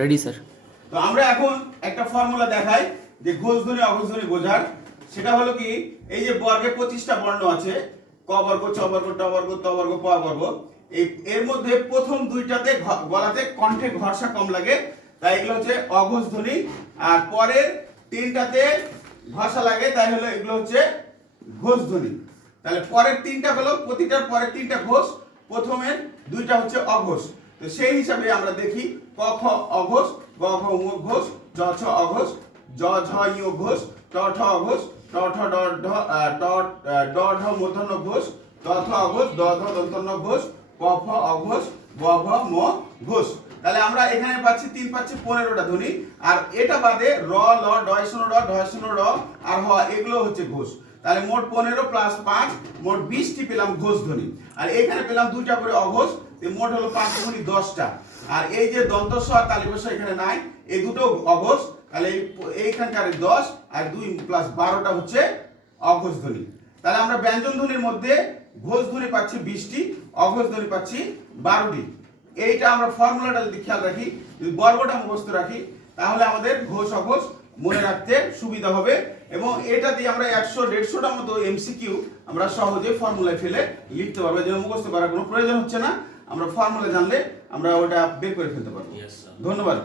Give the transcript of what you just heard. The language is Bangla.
Ready sir. তো আমরা এখন একটা ফর্মুলা দেখাই যে ঘোষ ধ্বনি অঘোষ ধ্বনি বোঝার। সেটা হলো কি, এই যে বর্গে 25টা বর্ণ আছে, ক বর্গ, চ বর্গ, ট বর্গ, ত বর্গ, প বর্গ। এর মধ্যে প্রথম দুইটাতে গলাতে কণ্ঠে ঘর্ষা কম লাগে, তাই এগুলো হচ্ছে অঘোষ ধ্বনি। আর পরের তিনটাতে ঘর্ষা লাগে, তাই হলো এগুলো হচ্ছে ঘোষ ধ্বনি। তাহলে পরের তিনটা হলো, প্রতিটার পরের তিনটা ঘোষ, প্রথমের দুইটা হচ্ছে অঘোষ। তো সেই হিসাবে আমরা দেখি ক খ অঘোষ, গ ঘ ঙ ঘোষ, চ ছ অঘোষ, জ ঝ ঞ ঘোষ, ট ঠ অঘোষ, ট ঠ ড ঢ মূর্ধন্য ঘোষ, ত থ অঘোষ, দ ধ দন্তন্য ঘোষ, প ফ অঘোষ, ব ভ ম ঘোষ। তাহলে আমরা এখানে পাচ্ছি 15টা ধ্বনি। আর এটা বাদে র, ল, ডয়সন র, ঢয়সন র আর হ, এগুলো হচ্ছে ঘোষ। তাহলে মোট 15 প্লাস 5 মোট 20টি পেলাম ঘোষ ধ্বনি। আর এখানে পেলাম দুইটা করে অঘোষ, মোট হলো 5 ধ্বনি 10টা। আর এই যে দন্ত স তালিবস্য এখানে নাই, এই দুটো অঘোষ। তাহলে এইখানকার 10 আর 2 প্লাস 12টা হচ্ছে অঘোষ ধ্বনি। তাহলে আমরা ব্যঞ্জন ধ্বনির মধ্যে ঘোষ ধ্বনি পাচ্ছি 20টি, অঘোষ ধ্বনি পাচ্ছি 12টি। এইটা আমরা ফর্মুলাটা যদি খেয়াল রাখি, যদি বর্গটা মুখস্থ রাখি, তাহলে আমাদের ঘোষ অঘোষ মনে রাখতে সুবিধা হবে। এবং এটা দিয়ে আমরা 100-150টা মতো এমসিকিউ আমরা সহজে ফর্মুলায় ফেলে লিখতে পারবো, যেন মুখস্থ করার কোনো প্রয়োজন হচ্ছে না। আমরা ফর্মুলা জানলে আমরা ওটা বের করে ফেলতে পারবো। ধন্যবাদ।